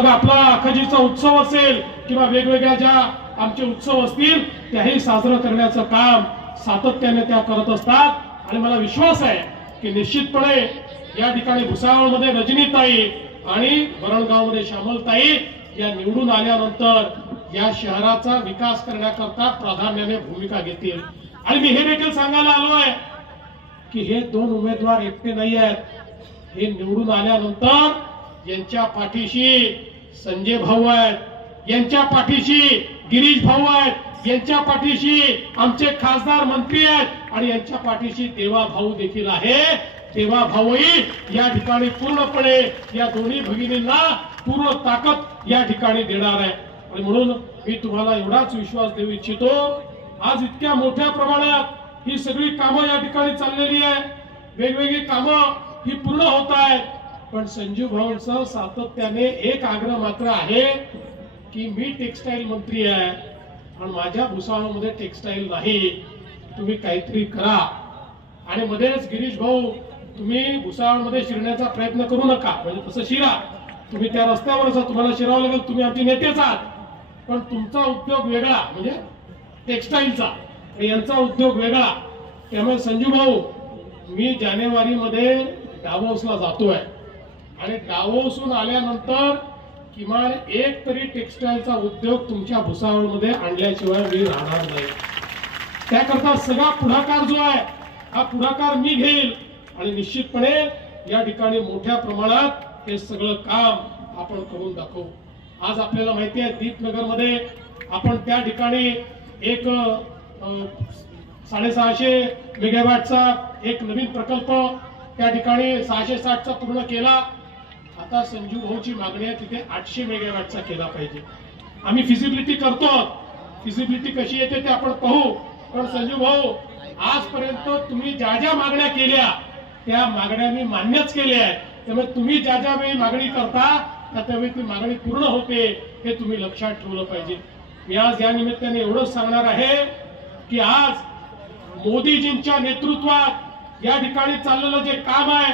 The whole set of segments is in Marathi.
मग आपला अखजीचा उत्सव असेल किंवा वेगवेगळ्या ज्या आमचे उत्सव असतील त्याही साजरं करण्याचं काम सातत्याने त्या करत असतात. आणि मला विश्वास आहे की निश्चितपणे या ठिकाणी भुसावळमध्ये रजनीताई आणि वरणगावमध्ये श्यामलताई या निवडून आल्यानंतर या शहराचा विकास करण्याकरता प्राधान्याने भूमिका घेतील. आणि मी हे देखील सांगायला आलो आहे की हे दोन उमेदवार एकटे नाही आहेत. हे निवडून आल्यानंतर यांच्या पाठीशी संजय भाऊ आहेत. यांच्या पाठीशी गिरीश भाऊ आहेत. यांच्या पाठीशी आमचे खासदार मंत्री आहेत. आणि यांच्या पाठीशी देवा भाऊ देखील आहे. तेव्हा भाऊही या ठिकाणी पूर्णपणे या दोन्ही भगिनींना पूर्ण ताकद या ठिकाणी देणार आहे. आणि म्हणून मी तुम्हाला एवढाच विश्वास देऊ इच्छितो आज इतक्या मोठ्या प्रमाणात ही सगळी कामं या ठिकाणी चाललेली आहे. वेगवेगळी कामं ही पूर्ण होत आहेत. पण संजीव भाऊंचं सातत्याने एक आग्रह मात्र आहे की मी टेक्सटाईल मंत्री आहे पण माझ्या भुसावळमध्ये टेक्सटाईल नाही. तुम्ही काहीतरी करा. आणि मध्येच गिरीश भाऊ तुम्ही भुसावळमध्ये शिरण्याचा प्रयत्न करू नका. म्हणजे तसं शिरा. तुम्ही त्या रस्त्यावरच आहात, तुम्हाला शिरावं लागेल तुम्ही आमचे नेतेच आहात. पण तुमचा उद्योग वेगळा म्हणजे टेक्सटाईलचा यांचा उद्योग वेगळा. त्यामुळे संजू भाऊ मी जानेवारीमध्ये डावोसला जातोय. आणि डावोसून आल्यानंतर किमान एक तरी टेक्सटाईलचा उद्योग तुमच्या भुसावळमध्ये आणल्याशिवाय मी राहणार नाही. त्याकरता सगळा पुढाकार जो आहे हा पुढाकार मी घेईल. आणि निश्चितपणे या ठिकाणी मोठ्या प्रमाणात हे सगळं काम आपण करून दाखवू. आज आपल्याला माहिती आहे दीपनगरमध्ये आपण त्या ठिकाणी एक साडेसहाशे मेगावॅटचा एक नवीन प्रकल्प त्या ठिकाणी सहाशे साठचा पूर्ण केला. आता संजू भाऊची मागणी आहे तिथे आठशे मेगावॅटचा केला पाहिजे. आम्ही फिजिबिलिटी करतो. फिजिबिलिटी कशी येते ते आपण पाहू. पण संजू भाऊ आजपर्यंत तुम्ही ज्या ज्या मागण्या केल्या त्या मागण्या मी मान्यच केल्या आहेत. त्यामुळे तुम्ही ज्या ज्या वेळी मागणी करता त्या त्यावेळी ती मागणी पूर्ण होते हे तुम्ही लक्षात ठेवलं पाहिजे. मी आज या निमित्ताने एवढंच सांगणार आहे की आज मोदीजींच्या नेतृत्वात या ठिकाणी चाललेलं जे काम आहे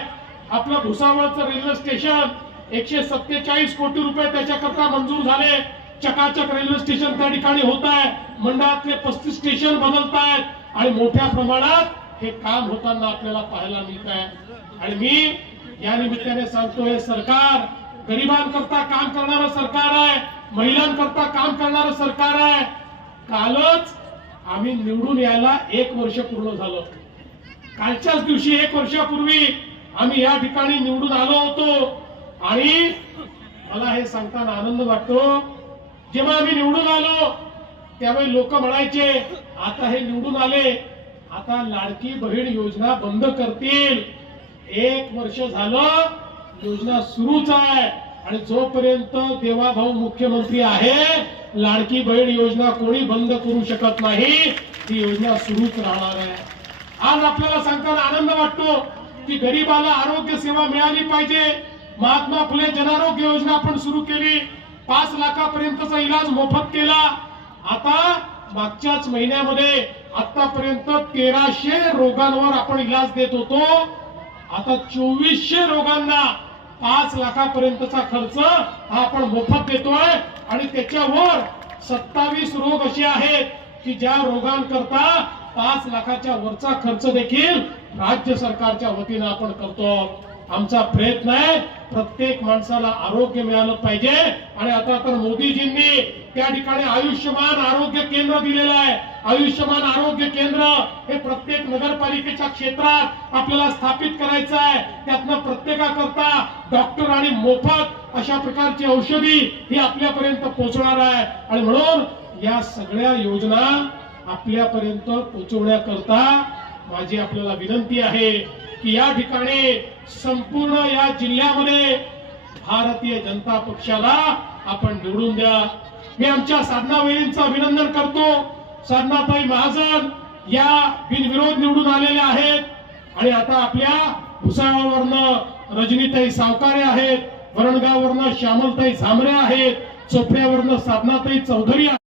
आपलं भुसावळचं रेल्वे स्टेशन एकशे सत्तेचाळीस कोटी रुपये त्याच्याकरता मंजूर झाले. चकाचक रेल्वे स्टेशन त्या ठिकाणी होत आहे मंडळातले पस्तीस स्टेशन बदलत आहेत आणि मोठ्या प्रमाणात हे काम होताना आपल्याला पाहायला मिळत आहे आणि मी या निमित्ताने सांगतो हे सरकार गरिबांकरता काम करणारं सरकार आहे. महिलांकरता काम करणारं सरकार आहे. कालच आम्ही निवडून यायला एक वर्ष पूर्ण झालं. कालच्याच दिवशी एक वर्षापूर्वी आम्ही या ठिकाणी निवडून आलो होतो. आणि मला हे सांगताना आनंद वाटतो. जेव्हा आम्ही निवडून आलो त्यावेळी लोक म्हणायचे आता हे निवडून आले आता लाडकी बहीण योजना बंद करतील. एक वर्ष झालं योजना सुरूच आहे. आणि जोपर्यंत देवाभाऊ मुख्यमंत्री आहे लाडकी बहीण योजना कोणी बंद करू शकत नाही. ती योजना सुरूच राहणार आहे. आज आपल्याला सांगताना आनंद वाटतो. की गरीबाला आरोग्य सेवा मिळाली पाहिजे. महात्मा फुले जनारोग्य योजना आपण सुरू केली. पाच लाखापर्यंतचा इलाज मोफत केला. आता मागच्याच महिन्यामध्ये आतापर्यंत तेराशे रोगांवर आपण इलाज देत होतो. आता चोवीसशे रोगांना पाच लाखापर्यंतचा खर्च हा आपण मोफत देतोय. आणि त्याच्यावर सत्तावीस रोग असे आहेत की ज्या रोगांकरता पाच लाखाच्या वरचा खर्च देखील राज्य सरकारच्या वतीनं आपण करतो. आमचा प्रयत्न आहे प्रत्येक माणसाला आरोग्य मिळालं पाहिजे. आणि आता तर मोदीजींनी त्या ठिकाणी आयुष्यमान आरोग्य केंद्र दिलेलं आहे. आयुष्यमान आरोग्य केंद्र हे प्रत्येक नगरपालिकेच्या क्षेत्रात आपल्याला स्थापित करायचं आहे. त्यातनं प्रत्येकाकरता डॉक्टर आणि मोफत अशा प्रकारची औषधी ही आपल्यापर्यंत पोहोचणार आहे. आणि म्हणून या सगळ्या योजना आपल्यापर्यंत पोहोचवण्याकरता माझी आपल्याला विनंती आहे की या ठिकाणी संपूर्ण या जिल्ह्यामध्ये भारतीय जनता पक्षाला आपण निवडून द्या. मी आमच्या साधना वेळींचं अभिनंदन करतो. साधनाताई महाजन या बिनविरोध निवडून आलेल्या आहेत. आणि आता आपल्या भुसावळवरनं रजनीताई सावकारे आहेत वरणगाववरनं श्यामलताई झांबरे आहेत चोपड्यावरनं साधनाताई चौधरी